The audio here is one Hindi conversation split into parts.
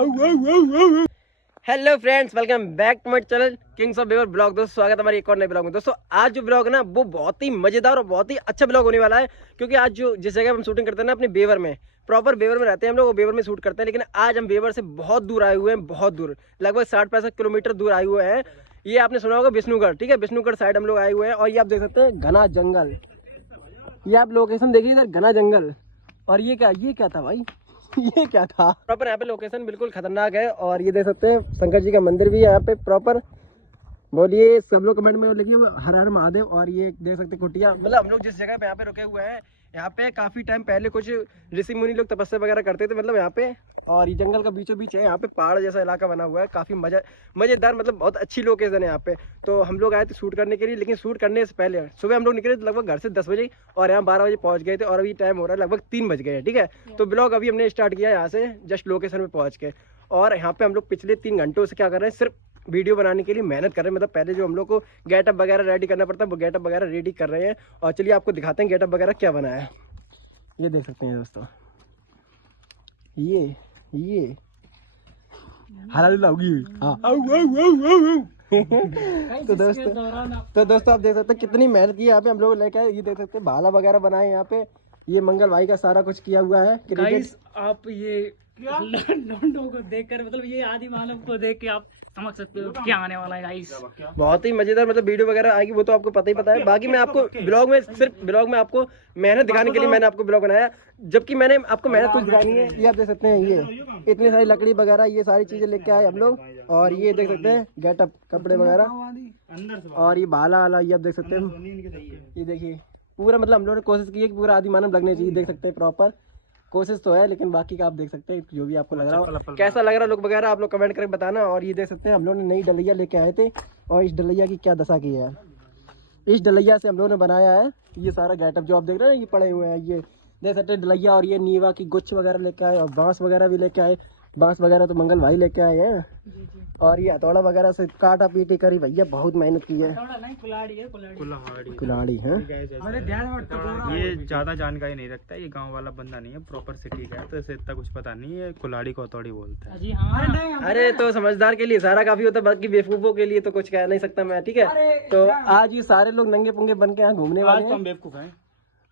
Hello friends, welcome back to my channel kings of beaver blog. दोस्तों स्वागत है हमारे एक और नए ब्लॉग में। दोस्तों आज जो ब्लॉग है ना वो बहुत ही मजेदार और बहुत ही अच्छा ब्लॉग होने वाला है, क्योंकि आज जो जिस जगह हम शूटिंग करते हैं ना अपने बेवर में, प्रॉपर बेवर में रहते हैं हम लोग, वो बेवर में शूट करते हैं। लेकिन आज हम बेवर से बहुत दूर आए हुए हैं, बहुत दूर, लगभग 60-65 किलोमीटर दूर आए हुए हैं। ये आपने सुना होगा विष्णुगढ़, ठीक है, विष्णुगढ़ साइड हम लोग आए हुए हैं। और ये आप देख सकते हैं घना जंगल, ये आप लोकेशन देखिए इधर, घना जंगल। और ये क्या था भाई, ये क्या था? प्रॉपर यहाँ पे लोकेशन बिल्कुल खतरनाक है। और ये देख सकते हैं शंकर जी का मंदिर भी है यहाँ पे प्रॉपर। बोलिए सब लोग कमेंट में लिखिए हर हर महादेव। और ये देख सकते हैं कुटिया, मतलब हम लोग जिस जगह पे यहाँ पे रुके हुए हैं, यहाँ पे काफी टाइम पहले कुछ ऋषि मुनि लोग तपस्या वगैरह करते थे, मतलब यहाँ पे। और ये जंगल का बीचों बीच है, यहाँ पे पहाड़ जैसा इलाका बना हुआ है, काफी मजेदार, मतलब बहुत अच्छी लोकेशन है यहाँ पे। तो हम लोग आए थे शूट करने के लिए, लेकिन शूट करने से पहले सुबह हम लोग निकले थे लगभग घर से 10 बजे, और यहाँ 12 बजे पहुंच गए थे। और अभी टाइम हो रहा है लगभग 3 बज गए हैं, ठीक है। तो ब्लॉग अभी हमने स्टार्ट किया यहाँ से जस्ट लोकेशन में पहुंच के। और यहाँ पे हम लोग पिछले 3 घंटों से क्या कर रहे हैं, सिर्फ वीडियो बनाने के लिए मेहनत कर रहे हैं। मतलब पहले जो हम लोग को गेटअप वगैरह रेडी करना पड़ता है, वो गेटअप वगैरह रेडी कर रहे हैं। और चलिए आपको दिखाते हैं गेटअप वगैरह क्या बना है। ये देख सकते हैं दोस्तों, ये हालालुल्ला होगी। तो दोस्तों आप देख सकते हैं कितनी मेहनत की है यहाँ पे हम लोग लेके आए। ये देख सकते हैं भाला वगैरह बनाए यहाँ पे, ये मंगल भाई का सारा कुछ किया हुआ है। गाइस आप ये लॉन्डो को देखकर, मतलब ये आदि मानव को देख के आप समझ सकते हो क्या आने वाला है गाइस। बहुत ही मजेदार, मतलब वीडियो वगैरह आएगी वो तो आपको पता ही पता है। बाकी मैं आपको ब्लॉग में, सिर्फ ब्लॉग में आपको मेहनत दिखाने के लिए मैंने आपको ब्लॉग बनाया, जबकि मैंने आपको मेहनत कुछ दिखानी है। ये आप देख सकते हैं, ये इतनी सारी लकड़ी वगैरह, ये सारी चीजें लेके आए हम लोग। और ये देख सकते हैं गेटअप, कपड़े वगैरह, और ये भाला वाला, ये आप देख सकते हैं। ये देखिए पूरा, मतलब हम लोगों ने कोशिश की है कि पूरा आदि मानव लगने चाहिए। देख सकते हैं प्रॉपर कोशिश तो है, लेकिन बाकी का आप देख सकते हैं जो भी आपको लग रहा हो, कैसा लग रहा है लुक वगैरह आप लोग कमेंट करके बताना। और ये देख सकते हैं हम लोगों ने नई डलिया लेके आए थे, और इस डलिया की क्या दशा की है। इस डलिया से हम लोगों ने बनाया है ये सारा गेटअप जो आप देख रहे हैं, ये पड़े हुए हैं, ये देख सकते हैं डलिया। और ये नीवा की गुच्छ वगैरह लेके आए, और बांस वगैरह भी लेके आए। बांस वगैरह तो मंगल भाई लेके आए हैं। और ये हथौड़ा वगैरह से काटा पीटी करी, भैया बहुत मेहनत की है। कुल्हाड़ी है। ये ज्यादा जानकारी नहीं रखता, ये गांव वाला बंदा नहीं है, प्रॉपर सिटी का है, तो इसे इतना कुछ पता नहीं है। कुल्हाड़ी को हथौड़ी बोलता है। अरे तो समझदार के लिए सारा काफी होता है, बाकी बेवकूफों के लिए तो कुछ कह नहीं सकता मैं, ठीक है। तो आज ये सारे लोग नंगे पुंगे बन के यहाँ घूमने वाले हैं। हम बेवकूफ हैं,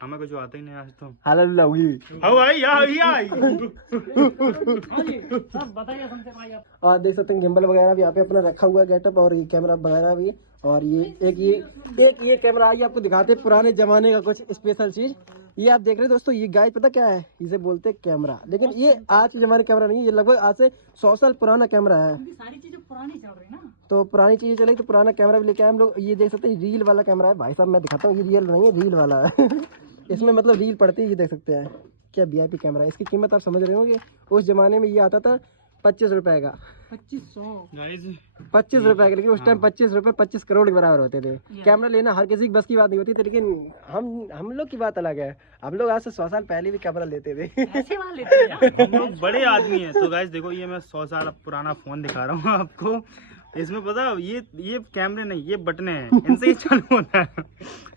हमें कुछ आता ही नहीं आज तो। हालालुल्ला होगी। और देख सकते हैं गिम्बल वगैरह भी यहाँ पे अपना रखा हुआ है गेटअप, और ये कैमरा वगैरह भी। और ये एक कैमरा आइए आपको दिखाते हैं पुराने जमाने का कुछ स्पेशल चीज। ये आप देख रहे हैं दोस्तों, ये गाइस पता क्या है, इसे बोलते हैं कैमरा। लेकिन ये आज के जमाने कैमरा नहीं है, ये लगभग आज से 100 साल पुराना कैमरा है। सारी चीजें पुरानी चल रही ना, तो पुरानी चीजें चलेगी तो पुराना कैमरा भी लेके आए हम लोग। ये देख सकते हैं रील वाला कैमरा है भाई साहब, मैं दिखाता हूँ, ये रियल नहीं है, रील वाला है। इसमें मतलब रील पड़ती है। ये देख सकते हैं क्या VIP कैमरा है। इसकी कीमत आप समझ रहे होंगे, उस जमाने में ये आता था 25 रुपए का, 25 रुपए का। लेकिन उस टाइम 25 रुपए 25 करोड़ के बराबर होते थे। कैमरा लेना हर किसी की बस की बात नहीं होती थी, लेकिन हम लोग की बात अलग है। हम लोग आज से 100 साल पहले भी कैमरा लेते थे। हम लोग बड़े आदमी हैं। तो गाइस देखो, ये मैं 100 साल पुराना फोन दिखा रहा हूँ आपको। इसमें पता ये कैमरे नहीं, ये बटने हैं, इनसे ही चालू होता है।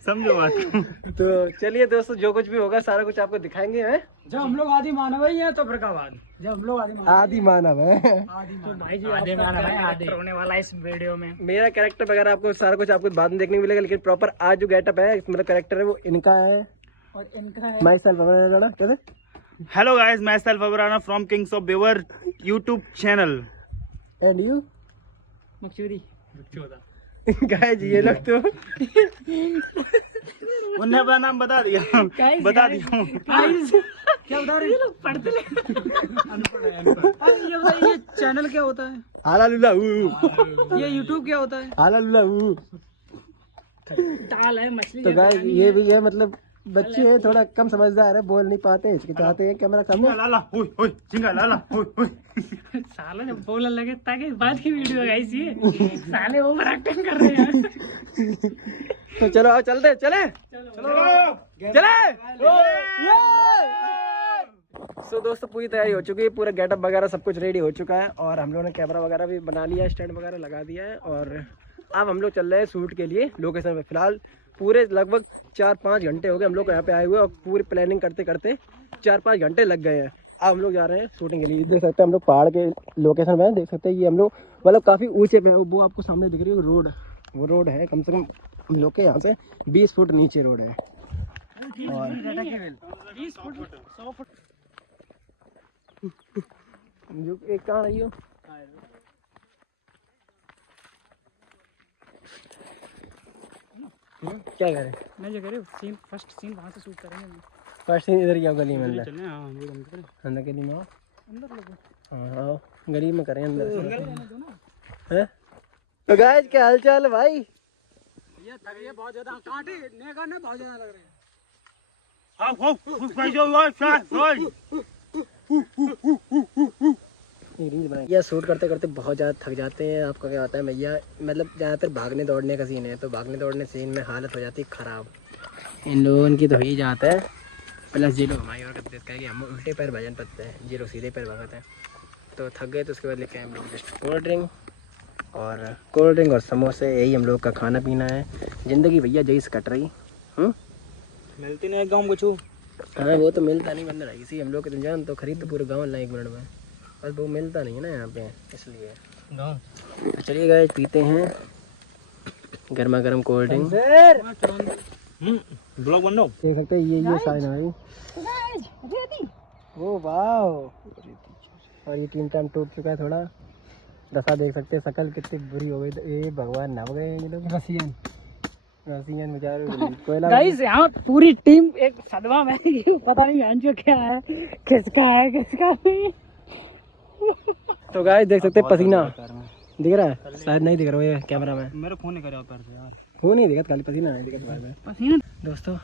समझो बात को। तो चलिए दोस्तों, जो कुछ भी होगा सारा कुछ आपको दिखाएंगे हैं। जब हम लोग आदि मानव है तो प्रकाबाद, जब हम लोग आदि मानव है, तो भाई जी आदि मानव है, आदि होने वाला इस वीडियो में। मेरा कैरेक्टर वगैरह आपको सारा कुछ आपको बाद में देखने को मिलेगा, लेकिन प्रॉपर आज जो गेटअप है, मतलब कैरेक्टर है, वो इनका है। और इनका है माई सेल्फ कैसे। हेलो गाइस, मैं सेल्फ अबराना फ्रॉम किंग्स ऑफ बेवर यूट्यूब चैनल। एंड यू मकसूदी गाइस, ये लोग तो उन्होंने अपना नाम बता दिया। बता दिया क्या बता रहे लोग, पढ़ते ये बताइए, ये चैनल क्या होता है, हालालुल्ला, ये यूट्यूब क्या होता है, हालालुल्ला। ताल है मछली। तो गाइस ये भी है, मतलब बच्चे हैं, थोड़ा कम समझदार है, बोल नहीं पाते, हिचकिचाते हैं कैमरा सामने। साले जब बोलने लगे ताकि बाद की वीडियो गाइस, ये साले ओवर एक्टिंग कर रहे हैं। तो चलो आओ चलते, चले। सो दोस्तों पूरी तैयारी हो चुकी है, पूरा गेटअप वगैरह सब कुछ रेडी हो चुका है। और हम लोगों ने कैमरा वगैरह भी बना लिया है, स्टैंड वगैरह लगा दिया है। और अब हम लोग चल रहे हैं शूट के लिए लोकेशन पे। फिलहाल पूरे लगभग 4-5 घंटे हो गए हम लोग यहाँ पे आए हुए, और पूरी प्लानिंग करते करते 4-5 घंटे लग गए हैं। अब हम लोग जा रहे हैं शूटिंग के लिए। देख सकते हैं हम लोग पहाड़ के लोकेशन में, देख सकते हैं ये हम लोग मतलब काफ़ी ऊंचे पे है। वो आपको सामने दिख रही है रोड, वो रोड है कम से कम हम लोग के यहाँ से 20 फुट नीचे रोड है। और 20 फुट 100 फुट जो एक कहाँ रही हो क्या करें? मैं जो कह रही हूँ सीन, फर्स्ट सीन वहाँ से शूट करेंगे हम। फर्स्ट सीन इधर क्या गली में अंदर चले हाँ हम लोग अंदर अंदर गली में आओ। अंदर लोगों हाँ आओ गली में करें अंदर रहने दो ना। है। तो गाइस क्या हाल चाल है भाई? ये थक गए बहुत ज्यादा, कांटे नेगा ना बहुत ज्यादा लग रहे हैं। या शूट करते करते बहुत ज़्यादा थक जाते हैं। आपका क्या होता है भैया, मतलब ज़्यादातर भागने दौड़ने का सीन है, तो भागने दौड़ने सीन में हालत हो जाती है ख़राब। इन लोगों की तो ही जाता है प्लस जी लोग हमारी और करते हैं कि हम उल्टे पैर भजन पड़ते हैं, जी लोग सीधे पैर भागते हैं। तो थक गए तो उसके बाद लेके हम लोग जस्ट कोल्ड ड्रिंक और समोसे, यही हम लोग का खाना पीना है। ज़िंदगी भैया जैसे कट रही। मिलती नहीं गाँव कुछ। हाँ वो तो मिलता नहीं, बंद रही इसी हम लोग के जान तो खरीद तो पूरे गाँव लाए 1 मिनट में, बस वो मिलता नहीं है ना यहाँ पे, इसलिए। तो चलिए गाइस पीते हैं गर्मा गर्म कोल्ड ड्रिंक। ब्लॉग बन रहा हूँ। देख सकते हैं ये साइन हमारी। ओ वाह। और ये 3 टाइम टूट चुका है थोड़ा, दशा देख सकते हैं शकल कितनी बुरी हो गई। तो ये भगवान नहा गए ये लोग रसियन बेचारे कोयला। गाइस यहाँ पूरी टीम एक सदमा में, ये पता नहीं बहन जो क्या है, किसका नहीं। तो गाइस देख सकते हैं पसीना दिख रहा है, शायद नहीं दिख रहा है कैमरा में, मेरे फोन नहीं करे पैर से यार, वो नहीं दिखा, खाली पसीना नहीं दिखा में। पसीना दोस्तों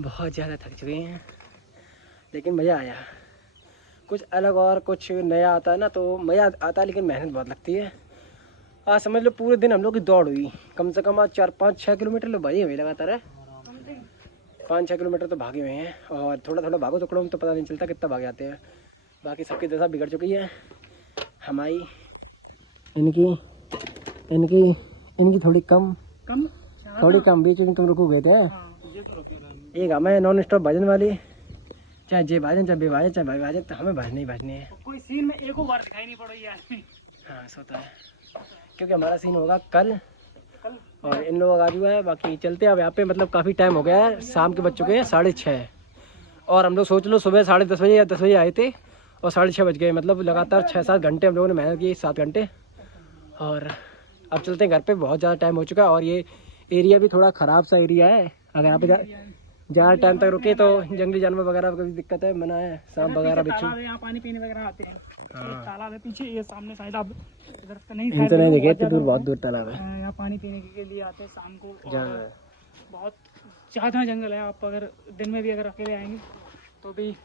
बहुत ज़्यादा थक चुके हैं, लेकिन मज़ा आया। कुछ अलग और कुछ नया आता है ना तो मज़ा आता है, लेकिन मेहनत बहुत लगती है। आज समझ लो पूरे दिन हम लोग की दौड़ हुई, कम से कम आज 4-5-6 किलोमीटर लोग भागे हुए लगातार है, 5-6 किलोमीटर तो भागे हुए हैं। और थोड़ा थोड़ा भागो टुकड़ों में तो पता नहीं चलता कितना भाग जाते हैं। बाकी सबकी दशा बिगड़ चुकी है हमारी, इनकी थोड़ी कम बीच में तुम रुको गए थे। एक हमें नॉन स्टॉप भजन वाली, चाहे जे भाजन चाहे बेभाजन चाहे भाई भाजन, तो हमें भजने ही भजने हैं। कोई सीन में एक बार दिखाई नहीं पड़ा यार। हाँ सोता है, क्योंकि हमारा सीन होगा कल और इन लोगों का आज हुआ है। बाकी चलते हैं अब यहाँ पे, मतलब काफ़ी टाइम हो गया है, शाम के बज चुके हैं 6:30 और हम लोग सोच लो सुबह 10:30 बजे या 10 बजे आए थे और 6:30 बज गए। मतलब लगातार 6-7 घंटे हम लोगों ने मेहनत की, 7 घंटे। और अब चलते हैं घर पे, बहुत ज़्यादा टाइम हो चुका है। और ये एरिया भी थोड़ा ख़राब सा एरिया है, अगर यहाँ पे ज़्यादा टाइम तक रुके तो जंगली जानवर वगैरह का भी दिक्कत है, मना है, सांप वगैरह बिच्छू। यहाँ पानी पीने वगैरह आते हैं। एक तालाब है पीछे, ये सामने साइड आप इधर तो नहीं, इनसे नहीं देखे, इतनी दूर, बहुत दूर तालाब है। यहाँ पानी पीने के लिए आते हैं शाम को। जानवर और बहुत ज़्यादा जंगल है, आप अगर दिन में भी अगर अकेले आएंगे तो भी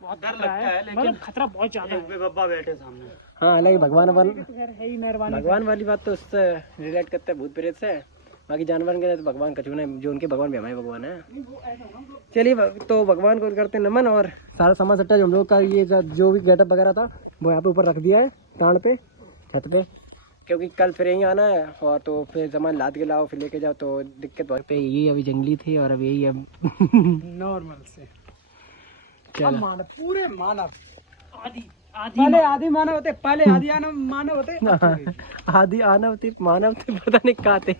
बहुत डर लगता है, लेकिन खतरा बहुत ज़्यादा है। बब्बा बैठे सामने। हाँ हालांकि भगवान है ही मेहरबानी। भगवान वाली बात तो उससे रिलेट करते हैं, भूत प्रेत से। बाकी जानवर के लिए तो भगवान कचू है, जो उनके भगवान भी हमारे भगवान है। चलिए तो भगवान को करते हैं नमन। और सारा सामान सट्टा जो हम लोग का ये जो भी गेटअप वगैरह था वो यहाँ पे ऊपर रख दिया है टांड पे, छत पे, क्योंकि कल फिर यहीं आना है। और तो फिर सामान लाद के लाओ फिर लेके जाओ तो दिक्कत बहुत पे। ये अभी जंगली थी और अब यही अब नॉर्मल से चलो मानव, पूरे मानव पहले आदि मानव होते, पहले आदि मानव होते, आदि आनव थे मानव थे, पता नहीं कहाँ थे,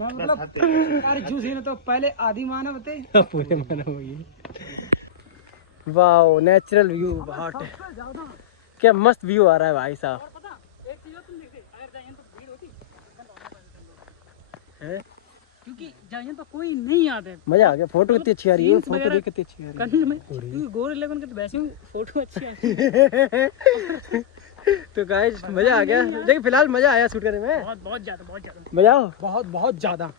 मतलब अरे जूसी ने तो पहले आदि मानव होते, पूरे मानव हो गए। वाओ नेचुरल व्यू, बहुत क्या मस्त व्यू आ रहा है भाई साहब। एक चीज तुम देखते अगर जाइए तो भीड़ होती है, क्योंकि जाइए तो कोई नहीं आता है। मजा आ गया। फोटो कितनी अच्छी आ रही है, फोटो देख कितनी अच्छी आ रही है करने में, क्योंकि गोरे लेवन के तो वैसे ही फोटो अच्छी आती है। तो गाइस मजा आ गया, लेकिन फिलहाल मजा आया शूट करने में, बहुत ज्यादा मजा आओ, बहुत ज्यादा।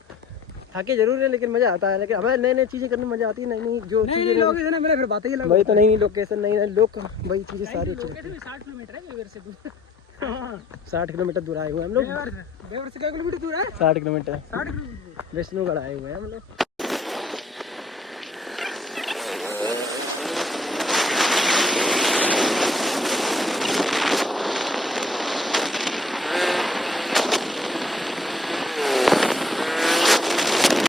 थके जरूर है लेकिन मजा आता है। लेकिन हमें नई नई चीजें करने में मजा आती है, नई जो चीजें लोग ना मेरे फिर बातें ही लग वही तो, नई लोकेशन नई लोग, वही चीजें सारी अच्छी लगती हैं। 60 किलोमीटर है बेवर से दूर। 60 किलोमीटर दूर आए हुए हम लोग, बेवर से कितना किलोमीटर दूर है? 60 किलोमीटर 60 किलोमीटर विष्णुगढ़ आए हुए हैं हम लोग।